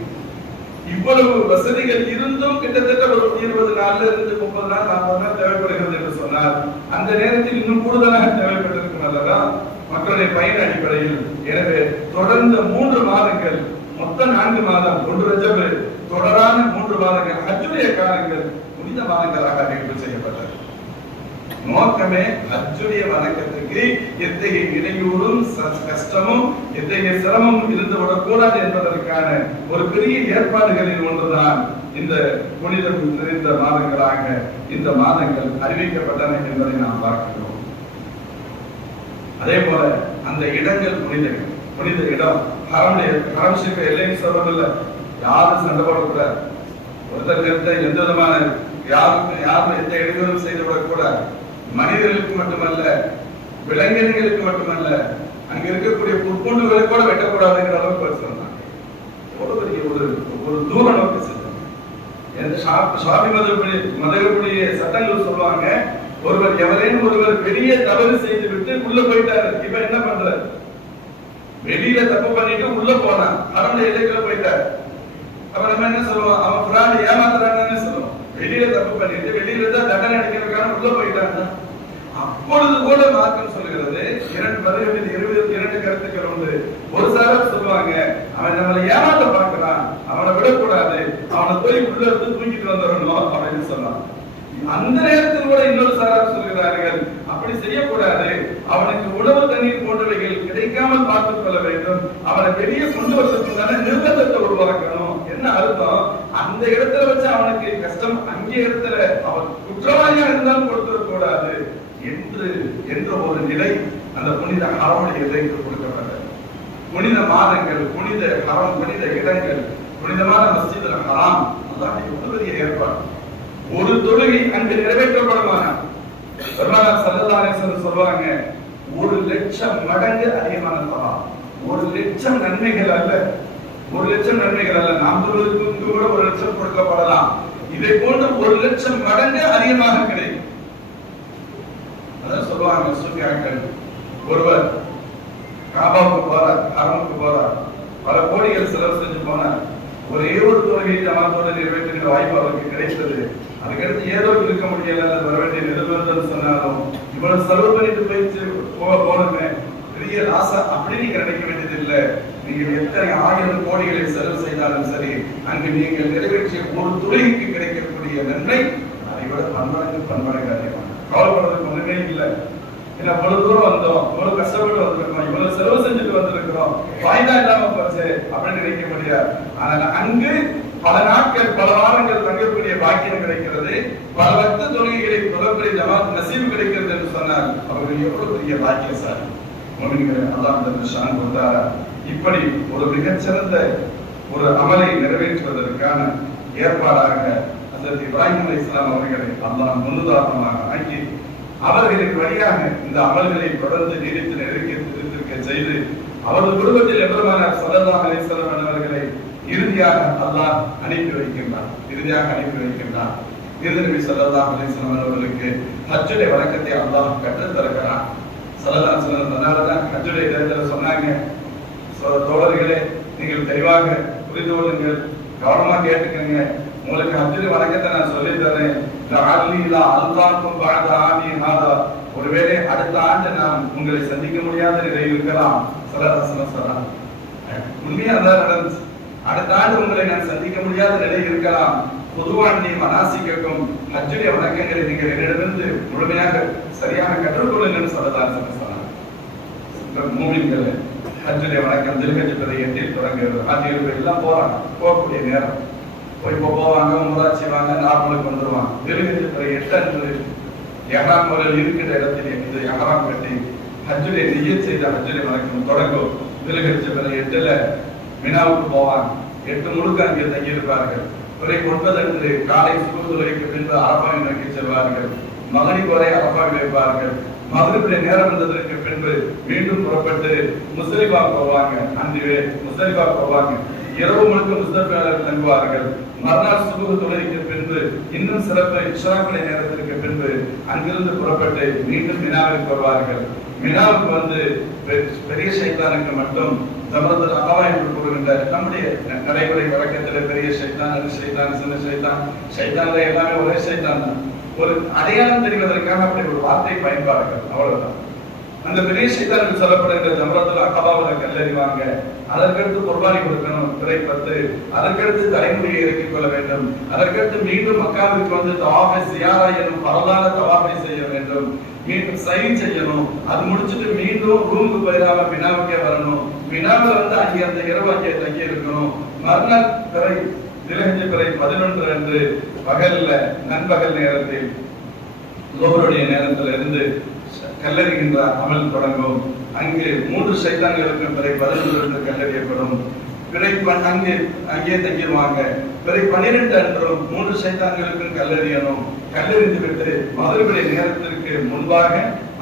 இவ்வளவு வசதிகள் இருந்தும் கிட்டத்தட்ட ஒரு 20 நாள்ல இருந்து 30 நாள் 40 நாள் தேவைப்படுகிறது என்று சொன்னால் அந்த நேரத்தில் இன்னும் கூடுதலாக தேவைப்பட்டிருக்கும் அல்லவா மக்களுடைய பயன் அடிப்படையில். எனவே தொடர்ந்த 3 மாதங்கள், மொத்தம் 4 மாதம், 1 ரஜப், தொடரான 3 மாதங்கள் ஹஜ்ஜுடைய காலங்கள் புனித மாதங்களாக அறிவிப்பு செய்யப்பட்டது. நோக்கமே ஹஜ்ஜுடைய வணக்கத்துக்கு எத்தகைய இடையூறும் கஷ்டமும் எத்தகைய சிரமமும் இருந்துவிடக் கூடாது என்பதற்கான ஒரு பெரிய ஏற்பாடுகளில் ஒன்றுதான் இந்த புனிதம் நிறைந்த மாதங்களாக இந்த மாதங்கள் அறிவிக்கப்பட்டன என்பதை நாம் பார்க்கிறோம். அதே போல அந்த இடங்கள் புனித இடம். ஹரம் ஷரீஃப் எல்லைன்னு சொல்றதில்ல, யாரும் சண்டை போடக்கூடாது. ஒருத்தருக்கு எந்த விதமான யாரும் எந்த இடையூறும் செய்துவிடக் கூடாது. மனிதர்களுக்கு மட்டுமல்ல, விலங்கினங்களுக்கு மட்டுமல்ல, அங்க இருக்கக்கூடிய புற்பொண்டுகளை கூட வெட்டக்கூடாதுங்கிற அளவுக்கு சொன்னாங்க. ஒரு தூர நோக்கி சாபி மதகுடைய சட்டங்கள் சொல்லுவாங்க, ஒருவர் எவரேனும் ஒருவர் பெரிய தவறு செய்து விட்டு உள்ள போயிட்டாரு. இப்ப என்ன பண்றாரு? வெளியில தப்பு பண்ணிட்டு உள்ள போனான், அவன் எல்லைக்குள்ள போயிட்டாரு. அப்ப நம்ம என்ன சொல்லுவோம்? அவன் புறாணி ஏமாத்துறான்னு சொல்லுவோம். வெளியில தப்பு பண்ணிட்டு வெளியில தான் தண்டனை அடிக்கிறதுக்கான உள்ள போயிட்டாங்க. அப்பொழுது கூட மார்க்கம் சொல்லுகிறது, 2 பதில்களில் 22 கருத்துக்கள் உண்டு. ஒரு சாரர் சொல்லுவாங்க, அவன் நம்மளை ஏமாத்த பார்க்கிறான், அவனை விடக்கூடாது, அவனை போய் உள்ள இருந்து தூக்கிட்டு வந்துடணும் அப்படின்னு சொன்னான். அந்த நேரத்தில் கூட இன்னொரு சாரார் சொல்கிறார்கள், அப்படி செய்யக்கூடாது, அவனுக்கு உணவு தண்ணீர் போன்றவைகள் கிடைக்காமல் பார்த்துக் கொள்ள வேண்டும், அவனை வெளியே கொண்டு வருவதற்குண்டான நிர்பந்தத்தை உருவாக்கணும். என்ன அர்த்தம்? அந்த இடத்துல வச்சு அவனுக்கு கஷ்டம், அங்கே இடத்துல அவன் குற்றவாளியாக இருந்தாலும் கொடுத்துடக் கூடாது என்ற ஒரு நிலை அந்த புனித ஹரமுடைய இதற்கு கொடுக்கப்பட்டது. புனித மாதங்கள், புனித ஹரம், புனித இடங்கள், புனிதமான மஸ்ஜித் ஹராம், அல்லாஹ் எவ்வளவு பெரிய ஏற்பாடு. ஒரு தொழுகை அங்கு நிறைவேற்றப்படுமானால் பெருமானார் ஸல்லல்லாஹு அலைஹி வஸல்லம் சொல்வாங்க, 1,00,000 மடங்கு அதிகமான சவாப். 1,00,000 நன்மைகள் அல்ல, 1,00,000 நன்மைகள் அல்ல. நாம் சொல்வதற்கு கூட 1,00,000 கொடுக்கப்படலாம். இதை போன்று 1,00,000 மடங்கு அதிகமாக கிடைக்கும். அதான் சொல்லுவாங்க சூஃபியாக்கள், ஒருவர் காபாவுக்கு போறார், ஹரமுக்கு போறார், பல கோடிகள் செலவு செஞ்சு போனார். ஒரே ஒரு தொழுகை ஜமாத்தோடு நிறைவேற்றுகிற வாய்ப்பு அவருக்கு கிடைத்தது. அதுக்கடுத்து ஏதோ இருக்க முடியல, வர வேண்டிய நிர்பந்தம் சொன்னாலும் இவ்வளவு செலவு பண்ணிட்டு போயிட்டு போனமே பெரிய ராசா அப்படி நீங்க நினைக்க வேண்டியது இல்லை. நீங்க எத்தனை 1000 கோடிகளை செலவு செய்தாலும் சரி, அங்கு நீங்கள் நிறைவேற்றிய ஒரு தொழுகைக்கு கிடைக்கக்கூடிய நன்மை அதை விட பன்மடங்கு அதிகமாக. கவலைப்படுறதுக்கு ஒண்ணுமே இல்லை. ஏன்னா இவ்வளவு தூரம் வந்தோம், இவ்வளவு கஷ்டப்பட்டு வந்திருக்கோம், இவ்வளவு செலவு செஞ்சுட்டு வந்திருக்கிறோம், வாய்தா இல்லாம போச்சு அப்படின்னு நினைக்க முடியாது. ஆனால் அங்கு பல நாட்கள் பல வாரங்கள் தங்கக்கூடிய பாக்கியம் கிடைக்கிறது, பல வக்த தொழுகைகளை தொழக்கூடிய ஜமாத் நசீபு கிடைக்கிறது என்று சொன்னால் அவர்கள் எவ்வளவு பெரிய பாக்கியம் சார். அல்லாஹ் ஷான் கொடுத்தாரா? இப்படி ஒரு மிகச்சிறந்த ஒரு அமலை நிறைவேற்றுவதற்கான ஏற்பாடாக ஹஜ்ரத் இப்ராஹிம் அலைஹிஸ்ஸலாம் அவர்களை அல்லாஹ் முன்னுதாரணமாக ஆக்கி அவர்களுக்கு வழியாக இந்த அமல்களை தொடர்ந்து நீடித்து நெருக்க செய்து அவரது குடும்பத்தில் எம்பெருமானார் ஸல்லல்லாஹு அலைஹி வஸல்லம் அவர்களை இறுதியாக அல்லாஹ் அனுப்பி வைக்கின்றார். நபி ஸல்லல்லாஹு அலைஹி வஸல்லம் அவர்களுக்கு ஹஜ்ஜுடைய வணக்கத்தை அல்லாஹ் கற்றுத் தருகிறார். ஸல்லல்லாஹு அலைஹி வஸல்லம் அதனாலதான் ஹஜ்ஜுடைய இடத்துல சொன்னாங்க, தோழர்களே நீங்கள் தெளிவாக புரிந்து கொள்ளுங்கள், கவனமா கேட்டுக்கங்க. உங்களுக்கு ஹஜ்ஜுடைய வணக்கத்தை நான் சொல்லி தரேன். ஒருவேளை அடுத்த ஆண்டு நாம் உங்களை சந்திக்க முடியாத நிலை இருக்கலாம். உண்மையா தான் நடந்துச்சு. அடுத்த ஆண்டு உங்களை நான் சந்திக்க முடியாத நிலை இருக்கலாம். பொதுவாண்டி மனாசிக்கும் ஹஜ்ஜுடைய வணக்கங்களை நீங்கள் என்னிடமிருந்து முழுமையாக சரியாக கற்றுக்கொள்ளுங்கன்னு சொல்லதான் சொன்னாங்க. மூமின்களை ஹஜ்ஜுடைய வணக்கம் தில்ஹஜ் 8 தொடங்குகிறது. ஹஜ்ஜில் எல்லாம் போறாங்க, போகக்கூடிய நேரம் இப்போ போவாங்க, உம்ரா செய்வாங்க, நார்மலுக்கு வந்துருவாங்க. தில்ஹஜ் 8 அன்று இஹ்ராம் இருக்கிற இடத்திலே இந்த இஹ்ராம் கட்டி ஹஜ்ஜுடைய நிய்யத் செய்த ஹஜ்ஜுடைய வணக்கம் தொடங்கும். தில்ஹஜ் 8ல மினாவுக்கு போவாங்க. 8 முழுக்க அங்கே தங்கி இருப்பார்கள். பிறகு 9 அன்று காலை சுபஹ் தொழுகைக்கு பின்பு அரஃபாவை நோக்கி செல்வார்கள். மகரிப் வரை அரஃபாவில் இருப்பார்கள். மகரிபுடைய நேரம் வந்ததற்கு பின்பு மீண்டும் புறப்பட்டு முஸ்தலிஃபா போவாங்க. அன்று முஸ்தலிஃபா போவாங்க. இரவு முழுக்க முஸ்தலிஃபாவில் தங்குவார்கள். மறுநாள் சுபஹ் தொழுகைக்கு பின்பு இன்னும் சிறப்பு இஷ்ராக்குடைய நேரத்திற்கு பின்பு அங்கிருந்து புறப்பட்டு மீண்டும் மினாவிற்கு வருவார்கள். மினாவுக்கு வந்து பெரிய ஷைத்தானுக்கு மட்டும் ஜமரத்துல் அகவா என்று கூறுகின்ற நம்முடைய நடைமுறை வழக்கத்தில் பெரிய ஷைத்தான், அடி ஷைத்தான், சின்ன ஷைத்தான், ஷைத்தான்ல எல்லாமே ஒரே ஷைத்தான் தான். ஒரு அடையாளம் தெரிவதற்காக அப்படி ஒரு வார்த்தை பயன்பாடுகள், அவ்வளவுதான். அந்த பெரிய ஷைத்தானுக்கு சொல்லப்படுகிற ஜமரத்துல் அகவாவில் கல்லறிவாங்க. அதற்கடுத்து குர்பானி கொடுக்கணும், பிறை 10. அதற்கடுத்து தலைமுடியை இறக்கிக் கொள்ள வேண்டும். அதற்கடுத்து மீண்டும் மக்காவிற்கு வந்து தவாஃபை ஜியாரா எனும் பரவலான தவாஃபை செய்ய வேண்டும். மீண்டும் சை செய்யணும். அது முடிச்சுட்டு மீண்டும் ரூமுக்கு போயிடாம மினாவுக்கே வரணும். மினாவில் வந்து அங்கே அந்த இரவு அங்கே தங்கி இருக்கணும். மறுநாள் பிறை தில்ஹஜ் 11 அன்று பகல்ல நண்பகல் நேரத்தில் லோஹருடைய நேரத்தில் இருந்து கல்லறிகின்ற அமல் தொடங்கும். அங்கே 3 ஷைத்தான்களுக்கு பிறை 11 அன்று கல்லறியப்படும். பிறை அங்கே தங்கிடுவாங்க. பிறை 12 அன்றும் 3 ஷைத்தான்களுக்கும் கல்லறியணும். கல்லறிந்து விட்டு மகரிபுடைய நேரத்திற்கு முன்பாக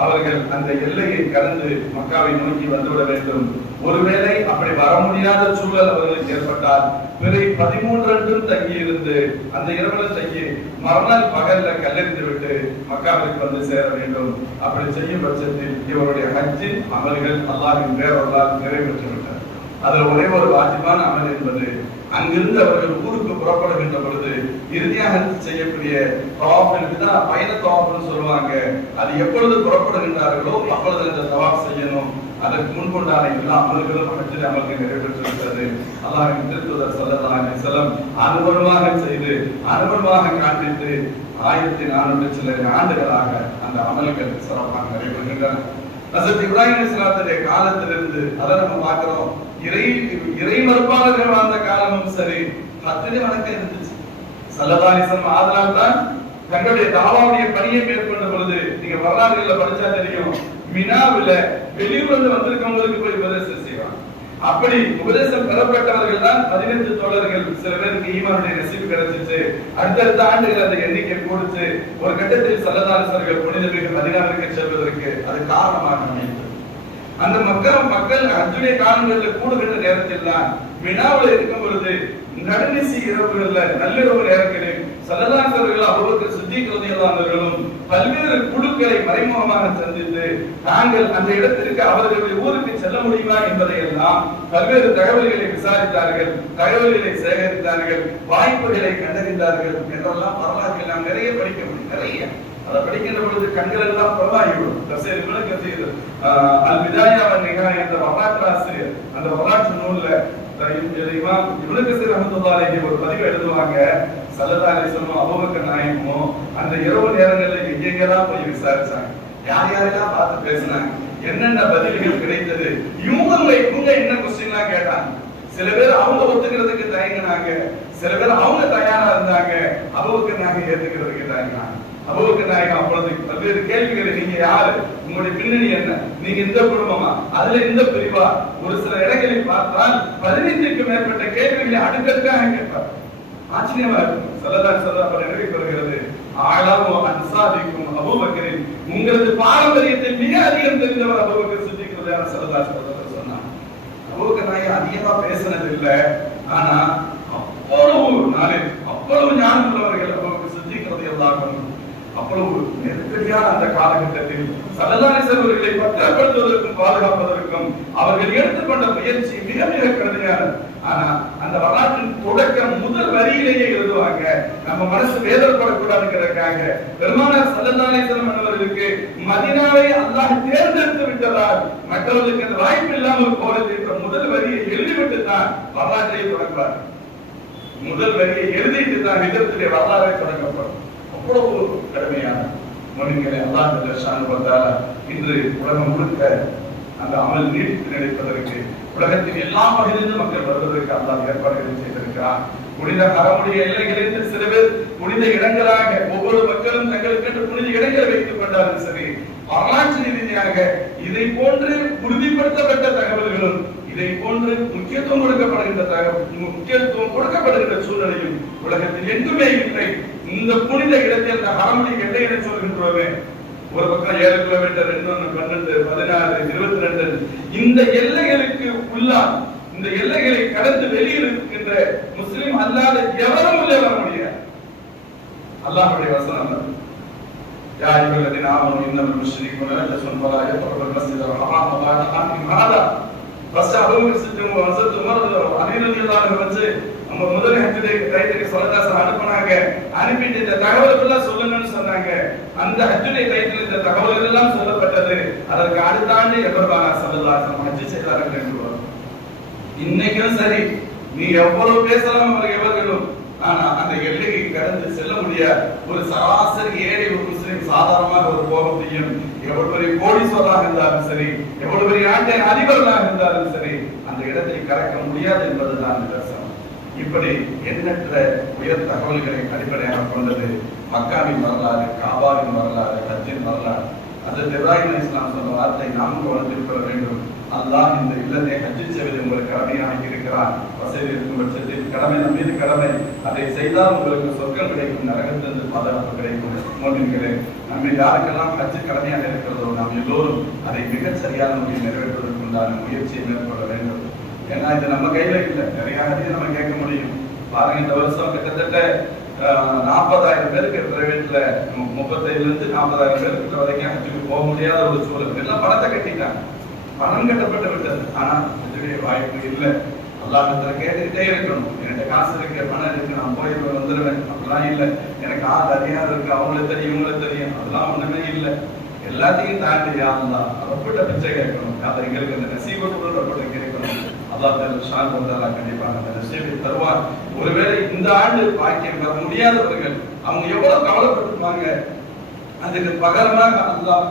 அவர்கள் அந்த எல்லையை கடந்து மக்காவை நோக்கி வந்துவிட வேண்டும். ஒருவேளை அப்படி வர முடியாத சூழல் அவர்களுக்கு ஏற்பட்டால் பிறை 13 அன்றும் தங்கி இருந்து அந்த இரவுல தங்கி மறுநாள் பகல்ல கல்லறிந்து விட்டு மக்காவிற்கு வந்து சேர வேண்டும். அப்படி செய்யும் பட்சத்தில் இவருடைய ஹஜ்ஜி அமல்கள் அல்லாஹ்வின் பேரருளால் நிறைவேற்றி விட்டார். அதில் ஒரே ஒரு வாஜிபான அமல் என்பது அங்கிருந்து அவர்கள் ஊருக்கு புறப்படுகின்ற பொழுது இறுதியாக செய்யக்கூடிய தவாஃபிற்கு தான் பயண தவாஃப்னு சொல்லுவாங்க. அது எப்பொழுது புறப்படுகின்றார்களோ அப்பொழுது அந்த தவாஃப் செய்யணும். அதற்கு முன்புண்டான எல்லா அமல்களும் ஹஜ்ஜில் அமல்கள் நிறைவேற்றிருக்கிறது. அல்லாஹ்வின் திருத்தூதர் ஸல்லல்லாஹு அலைஹி வஸல்லம் அனுபவமாக செய்து அனுபவமாக காண்பித்து 1400 சில ஆண்டுகளாக அந்த அமல்கள் சிறப்பாக நிறைவேறுகின்றன. ஹஜ்ரத் இப்ராஹிம் அலைஹிஸ்ஸலாத்துடைய காலத்திலிருந்து அதை நம்ம பார்க்கிறோம். இறை மறுப்பாளர்கள் வாழ்ந்த காலமும் சரி ஹஜ்ஜுடைய வணக்கம் இருந்துச்சு. ஸல்லல்லாஹு அலைஹி வஸல்லம் அதனால் தான் தங்களுடைய தாவாவுடைய பணியை மேற்கொண்ட பொழுது நீங்க வரலாறுகள்ல படிச்சா தெரியும், மினாவில வெளியூர்ல வந்திருக்கவங்களுக்கு போய் உபதேசம் செய்வாங்க. அப்படி உபதேசம் பெறப்பட்டவர்கள் தான் 15 தோழர்கள். சில பேருக்கு ஈமானுடைய நசீப் கிடைச்சிச்சு. அடுத்தடுத்த ஆண்டுகள் அந்த எண்ணிக்கை கூடுச்சு. ஒரு கட்டத்தில் ஸல்லல்லாஹு அலைஹி வஸல்லம் புனித மிகு மதீனாவிற்கு செல்வதற்கு அது காரணமாக அமைந்தது. அந்த மக்கள் ஹஜ்ஜுடைய காலங்களில் கூடுகின்ற நேரத்தில் தான் மினாவில் இருக்கும் பொழுது நடுநிசி இரவுகள்ல நள்ளிரவு நேரங்களில் ஸல்லல்லாஹு அலைஹி வஸல்லம் அபூபக்கர் சித்திக் ரலியல்லாஹு அன்ஹுவும் பல்வேறு குழுக்களை மறைமுகமாக சந்தித்து தாங்கள் அந்த இடத்திற்கு அவர்களுடைய ஊருக்கு செல்ல முடியுமா என்பதை எல்லாம் பல்வேறு தகவல்களை விசாரித்தார்கள், தகவல்களை சேகரித்தார்கள், வாய்ப்புகளை கண்டறிந்தார்கள் என்றெல்லாம் வரலாற்றில் நாம் நிறைய படிக்க முடியும். நிறைய அதை படிக்கின்ற பொழுது கண்கள் எல்லாம் பிரவாகிவிடும். அல் பிதாயா வன் நிஹாயா என்ற வரலாற்று ஆசிரியர் அந்த வரலாற்று நூல்ல இமாம் இப்னு கஸீர் ரஹ்மத்துல்லாஹி அலைஹி ஒரு பதிவு எழுதுவாங்க. ஸல்லல்லாஹு அலைஹி வஸல்லம் அபூபக்கர் நாயகமும் அந்த இரவு நேரங்களில் எங்கெங்கெல்லாம் போய் விசாரிச்சாங்க, யார் யாரெல்லாம் பார்த்து பேசினாங்க, என்னென்ன பதில்கள் கிடைத்தது, இவங்க என்ன கொஸ்டின்லாம் கேட்டாங்க. சில பேர் அவங்க ஒத்துக்கிறதுக்கு தயங்கினாங்க, சில பேர் அவங்க தயாரா இருந்தாங்க, அபூபக்கர் நாயகம் ஏத்துக்கிறதுக்கு தயங்கினாங்க. அபூபக்கர் நாயகம் அப்பொழுது பல்வேறு கேள்விகளை, நீங்க யாரு, உங்களுடைய பின்னணி என்ன, நீங்க இந்த குடும்பமா, அதுல இந்த பிரிவா, ஒரு சில இடங்களில் பார்த்தால் 15க்கும் மேற்பட்ட கேள்விகளை அடுக்கடுக்காக கேட்பார். ஆச்சரியமா இருக்கும். ஸல்லல்லாஹு அலைஹி வஸல்லம் நினைவு கொள்கிறது, ஆலமு அன்சாரிக்கும் அபூபக்கரின், உங்களது பாரம்பரியத்தில் மிக அதிகம் தெரிந்தவர் அபூபக்கர் சித்திக் ரலியல்லாஹு ஸல்லல்லாஹு அலைஹி வஸல்லம் சொன்னார். அபூபக்கர் நாயகம் அதிகமா பேசினது இல்ல, ஆனா அவ்வளவு நாளே அவ்வளவு ஞானம் உள்ளவர்கள் அபூபக்கர் சித்திக் ரலியல்லாஹு அன்ஹு. அவ்வளவு நெருக்கடியான அந்த காலகட்டத்தில் ஸல்லல்லாஹு அலைஹி வஸல்லம் அவர்களை பத்திரப்படுத்துவதற்கும் பாதுகாப்பதற்கும் அவர்கள் எடுத்துக்கொண்ட முயற்சி மிக மிக கடுமையானது. ஆனா அந்த வரலாற்றின் தொடக்கம் முதல் வரியிலேயே எழுதுவாங்க, நம்ம மனசு வேதனைப்படக்கூடாதுங்கிறதுக்காக பெருமானார் ஸல்லல்லாஹு அலைஹி வஸல்லம் அவர்களுக்கு மதீனாவை அல்லாஹ் தேர்ந்தெடுத்து விட்டதால் மற்றவர்களுக்கு அந்த வாய்ப்பு இல்லாமல் போறது என்ற முதல் வரியை எழுதிவிட்டு தான் வரலாற்றை தொடங்குவார். முதல் வரியை எழுதிட்டு தான் ஹிஜ்ரத்திலே வரலாறை தொடங்கப்படும். அவ்வளவு கடுமையான மனிதர்களை அல்லாஹ் ஜல்லஷானு வ தஆலா இன்று உலகம் முழுக்க அந்த அமல் நீடித்து நிலைப்பதற்கு உலகத்தின் எல்லா பகுதியிலும் மக்கள் வருவதற்கு அல்லாஹ் ஏற்பாடுகளை செய்திருக்கிறார். புனித ஹரமுடைய எல்லைகளில் சில பேர் புனித இடங்களாக ஒவ்வொரு மக்களும் தங்களுக்கு புனித இடங்களை வைத்துக் கொண்டாலும் சரி, வரலாற்று ரீதியாக இதை போன்று உறுதிப்படுத்தப்பட்ட தகவல்களும் இதை போன்று முக்கியத்துவம் கொடுக்கப்படுகின்ற சூழ்நிலையும் உலகத்தில் எங்குமே இல்லை. இந்த புனித இடத்தில் அந்த ஹரமுடைய எல்லை என சொல்கின்றோமே, ஒரு பக்கம் 7 கிலோமீட்டர், இன்னொன்று 12, 16, 22, இந்த எல்லைகளுக்கு உள்ளால் இந்த எல்லைகளை கடந்து வெளியில் இருக்கின்ற முஸ்லிம் அல்லாத எவரும் உள்ளே வர முடியாது. அல்லாஹ்வுடைய வசனம், யா அய்யுஹல்லதீன ஆமனூ இன்னமல் முஷ்ரிகூன நஜஸுன் ஃபலா யக்ரபுல் மஸ்ஜிதல் ஹராம பஅத ஆமிஹிம் ஹாதா ஃபஸ்அலூஹு சித்தம் வஸத்து உமர் அலி ரலியல்லாஹு அன்ஹு வந்து நம்ம முதல் ஹஜ்ஜுடைய டைத்துக்கு ஸல்லல்லாஹு அனுப்புனாங்க. அனுப்பிட்டு இந்த தகவல்கள் சொல்லுங்கன்னு சொன்னாங்க. அந்த ஹஜ்ஜுடைய டைத்தில் இந்த தகவல்கள் எல்லாம் சொல்லப்பட்டது. அதற்கு அடுத்த ஆண்டு பெருமானார் ஸல்லல்லாஹு அலைஹி வஸல்லம் ஹஜ் செய்தார்கள் என்று இன்னைக்கும் சரி, நீ எவ்வளவு பேசலாம் எவர்களும், ஆனா அந்த எல்லையை கடந்து செல்ல முடியாது. ஒரு சராசரி ஏழை ஒரு முஸ்லிம் சாதாரணமாக ஒரு போக முடியும். எவ்வளவு பெரிய கோடீஸ்வரராக இருந்தாலும் சரி, எவ்வளவு பெரிய நாட்டின் அதிபர்களாக இருந்தாலும் சரி, அந்த இடத்தை கடக்க முடியாது என்பதுதான் நிதர்சனம். இப்படி எண்ணற்ற உயர் தகவல்களை அடிப்படையாக கொண்டது மக்காவின் வரலாறு, காபாவின் வரலாறு, ஹஜ்ஜின் வரலாறு. அந்த இப்ராஹிம் அலைஹிஸ்ஸலாம் சொன்ன வார்த்தை நாம் கவனத்தில் கொள்ள வேண்டும். அல்லாஹ் இந்த இல்லத்தை ஹஜ் செய்வதை உங்களுக்கு கடமையாக்கி இருக்கிறார். வசதி இருக்கும் பட்சத்தில் கடமை நம் மீது கடமை, அதை செய்தால் உங்களுக்கு சொர்க்கம் கிடைக்கும், நரகத்திலிருந்து பாதுகாப்பு கிடைக்கும். மோமின்களே, நம்ம யாருக்கெல்லாம் ஹஜ் கடமையாக இருக்கிறதோ நாம் எல்லோரும் அதை மிகச் சரியான முறையில் நிறைவேற்றுவதற்கு உண்டான முயற்சியை மேற்கொள்ள வேண்டும். ஏன்னா இது நம்ம கையில இல்லை. நிறைய ஹஜ் நம்ம கேட்க முடியும். பாருங்க, இந்த வருஷம் கிட்டத்தட்ட 40,000 பேருக்கு பிரைவேட்ல 35,000 இருந்து 40,000 பேருக்கு வரைக்கும் ஹஜ்ஜுக்கு போக முடியாத ஒரு சூழல். எல்லாம் பணத்தை கட்டிட்டாங்க, பணம் கட்டப்பட்டு விட்டது. ஆனா இதுவே வாய்ப்பு இல்லை. அல்லாஹ்விடத்துல கேட்டுக்கிட்டே இருக்கணும். என்கிட்ட காசு இருக்கு, பணம் இருக்கு, நான் போய் வந்துடுவேன், அப்படிலாம் இல்லை. எனக்கு அதிகாரம் இருக்கு, அவங்களுக்கு தெரியும், இவங்களுக்கு தெரியும், அதெல்லாம் ஒண்ணுமே இல்லை. எல்லாத்தையும் தாண்டி அல்லாஹ் ரொப்பிட்ட பிச்சை கேட்கணும். அதை எங்களுக்கு அந்த நசீபத்தோடு ரொப்பிட்ட கேட்கணும். அல்லாஹ் ஷான் வந்தாலா கண்டிப்பாக அந்த நசீபை தருவார். ஒருவேளை இந்த ஆண்டு பாக்கியம் பெற முடியாதவர்கள் அவங்க எவ்வளவு கவலைப்பட்டிருப்பாங்க, அதுக்கு பகரமாக அல்லாஹ்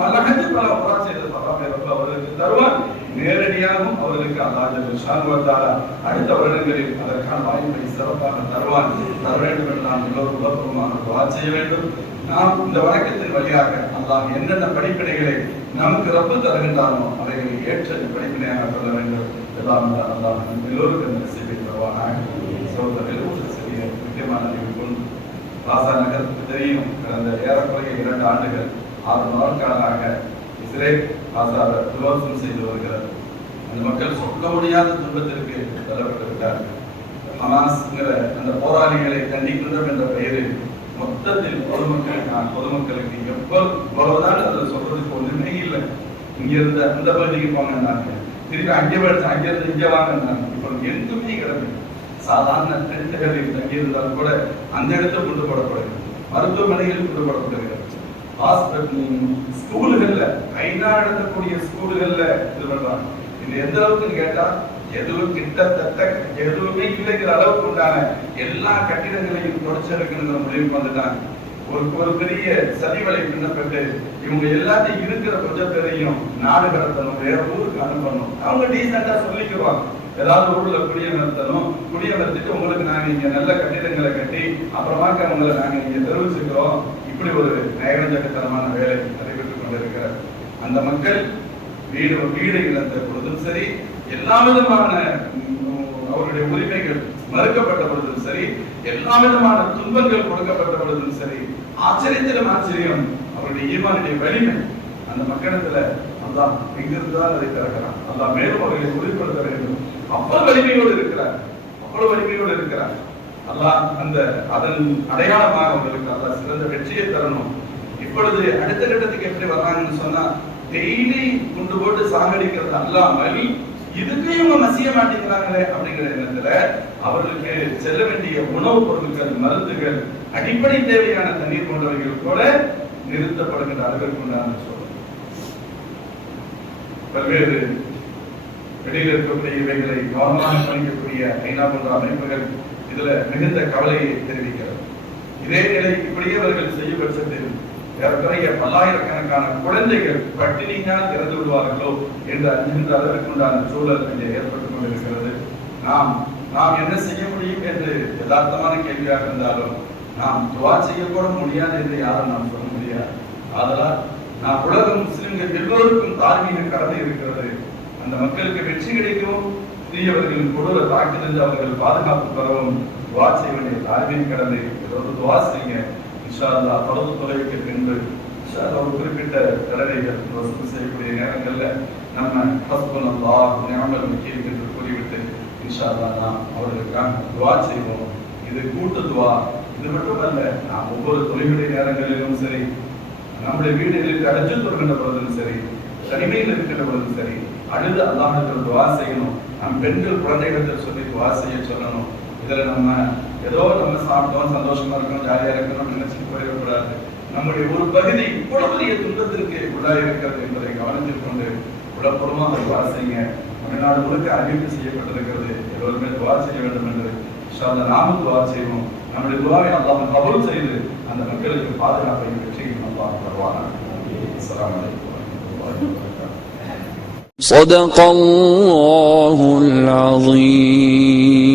பல ஹஜ் பல உம்ரா செய்த சஹாபாக்கள் அவர்களுக்கு தருவார். நேரடியாகவும் அவர்களுக்கு அல்லாஹ் ஷான் வந்தாலா அடுத்த வருடங்களில் அதற்கான வாய்ப்பை சிறப்பாக தருவார். தர வேண்டும் என்று நாம் எல்லோரும் உலகமாக துஆ செய்ய வேண்டும். நாம் இந்த வணக்கத்தின் வழியாக அல்லாஹ் என்னென்ன படிப்பினைகளை நமக்கு ரப்பு தருகின்றானோ அவைகளை ஏற்ற படிப்பினையாக சொல்ல வேண்டும். எல்லாம் அல்லாஹ் எல்லோருக்கும் நசீபை தருவானாக. சகோதரர்களே, ஒரு சிறிய முக்கியமான அறிவிப்பும் காசா நகருக்கு தெரியும். கடந்த ஏறக்குறைய 2 ஆண்டுகள் 6 நாட்களாக இஸ்ரேல் காசாவை துவம்சம் செய்து வருகிறது. அந்த மக்கள் சொல்ல முடியாத துன்பத்திற்கு தள்ளப்பட்டிருக்கிறார்கள். ஹமாஸ்ங்கிற அந்த போராளிகளை கண்டிக்கின்றோம் என்ற பெயரில் மொத்தத்தில் பொதுமக்களுக்கு எவ்வளவுதான் அதில் சொல்றதுக்கு ஒன்றுமே இல்லை. இங்க இருந்து அந்த பகுதிக்கு போங்க, திருப்பி அங்கிருந்து இங்க வாங்க. இப்போ எங்குமே கிடக்கு. சாதாரண டென்ட்டுகளில் தங்கியிருந்தால் கூட அந்த இடத்துல கொண்டு போடப்படுகிறது, மருத்துவமனைகளில் கொண்டு போடப்படுகிறது, ஸ்கூல்கள்ல கைனா நடத்தக்கூடிய ஸ்கூல்கள்ல இது பண்றாங்க. இது எந்த அளவுக்கு கேட்டா எதுவும் கிட்டத்தட்ட எதுவுமே இல்லைங்கிற அளவுக்கு உண்டான எல்லா கட்டிடங்களையும் தொடச்செடுக்கணுங்கிற முடிவுக்கு வந்துட்டாங்க. ஒரு பெரிய சதிவலை பின்னப்பட்டு இவங்க எல்லாத்தையும் இருக்கிற கொஞ்சம் பேரையும் நாடு கடத்தணும், வேற ஊருக்கு அனுப்பணும். அவங்க டீசெண்டா சொல்லிக்குவாங்க, ஏதாவது ஊர்ல குடியமர்த்தணும், குடியமர்த்திட்டு உங்களுக்கு நாங்க இங்க நல்ல கட்டிடங்களை கட்டி அப்புறமாக்க அவங்களை நாங்க இங்க தெரிவிச்சுக்கிறோம். இப்படி ஒரு நயவஞ்சகத்தனமான வேலை நடைபெற்றுக் கொண்டிருக்கிற அந்த மக்கள் வீடு இழந்த பொழுதும் சரி, எல்லா விதமான அவருடைய உரிமைகள் மறுக்கப்பட்ட பொழுதும் சரி, எல்லா விதமான துன்பங்கள் கொடுக்கப்பட்ட பொழுதும் சரி, ஆச்சரியத்திலும் ஆச்சரியம் அவருடைய ஈமானுடைய வலிமை. அந்த மக்களிடத்துல அல்லாஹ் எங்கிருந்தால் அதை திறக்கிறான். அல்லாஹ் மேலும் அவர்களை உறுதிப்படுத்த வேண்டும். அவ்வளவு வலிமையோடு இருக்கிறார், அவ்வளவு வலிமையோடு இருக்கிறார். அல்லாஹ் அதன் அடையாளமாக அவர்களுக்கு அல்லாஹ் சிறந்த வெற்றியை தரணும். இப்பொழுது அடுத்த கட்டத்துக்கு எப்படி வர்றாங்கன்னு சொன்னா, டெய்லி குண்டு போட்டு சாகடிக்கிறது அல்லாமல் இதுக்கு இவங்க மசிய மாட்டேங்கிறாங்களே அப்படிங்கிற எண்ணத்துல அவர்களுக்கு செல்ல வேண்டிய உணவுப் பொருட்கள், மருந்துகள், அடிப்படை தேவையான தண்ணீர் போன்றவைகள் கூட நிறுத்தப்படுகின்ற அளவிற்கு உண்டான சூழல். பல்வேறு வெளியில் இருக்கக்கூடிய இவைகளை கவனமாக கவனிக்கக்கூடிய ஐநா போன்ற அமைப்புகள் இதுல மிகுந்த கவலையை தெரிவிக்கிறது. இதே நிலை இப்படியே அவர்கள் செய்யும் பட்சத்தில் ஏறக்குறைய பல்லாயிரக்கணக்கான குழந்தைகள் பட்டினியால் இறந்து விடுவார்களோ என்று அஞ்சுகின்ற அளவிற்கு உண்டான சூழல் இங்கே ஏற்பட்டுக் கொண்டிருக்கிறது. நாம் என்ன செய்ய முடியும் என்று யதார்த்தமான கேள்வியாக இருந்தாலும் நாம் துவா செய்யக்கூட முடியாது என்று யாரும் நாம் சொல்ல முடியாது. ஆதலால் நாம் உலக முஸ்லிம்கள் எல்லோருக்கும் தார்மீக கடமை இருக்கிறது. அந்த மக்களுக்கு வெற்றி கிடைக்கும், தீயவர்களின் கொடூர தாக்கிலிருந்து அவர்கள் பாதுகாப்பு பெறவும் துவா செய்ய வேண்டிய தார்மீக கடமை. ஏதாவது துவா செய்யுங்க. இன்ஷா அல்லாஹ் தொடர்பு தொலைவுக்கு பின்பு இன்ஷா அல்லாஹ் ஒரு குறிப்பிட்ட தடவைகள் வசூல் செய்யக்கூடிய நேரங்கள்ல நம்ம ஹஸ்புனல்லாஹ் நிஅமல் வக்கீல் என்று கூறிவிட்டு இன்ஷா அல்லாஹ் நாம் அவர்களுக்காக துவா செய்வோம். இது கூட்டு துவா. இது மட்டுமல்ல, நாம் ஒவ்வொரு தொழிலுடைய நேரங்களிலும் சரி, நம்முடைய வீடுகளில் தஹஜ்ஜுத் தொழுகின்ற பொழுதும் சரி, தனிமையில் இருக்கின்ற பொழுதும் சரி, அழுது அல்லாஹ்விடத்தில் துவா செய்யணும். நம் பெண்கள் குழந்தைகளிடத்தில் சொல்லி துவா செய்ய சொல்லணும். இதுல நம்ம ஏதோ நம்ம சாப்பிட்டோம், சந்தோஷமா இருக்கணும், ஜாலியா இருக்கணும் நினைச்சுட்டு போயிடக்கூடாது. நம்முடைய ஒரு பகுதி இவ்வளவு பெரிய துன்பத்திற்கு உள்ளாக இருக்கிறது என்பதை கவனத்தில் கொண்டு உடற்புறமாக துவா செய்யுங்க. தமிழ்நாடு முழுக்க அறிவிப்பு செய்யப்பட்டிருக்கிறது. எல்லோருமே துவா செய்ய வேண்டும் என்று நாமும் துவா செய்வோம். நம்முடைய துவாவை அல்லாஹ் கபூல் செய்து அந்த மக்களுக்கு பாதுகாப்பை வெற்றியும் அல்லாஹ் தருவானாக. அஸ்ஸலாமு அலைக்கும் வரஹ்மத்துல்லாஹி வபரகாத்துஹு. صدق الله العظيم.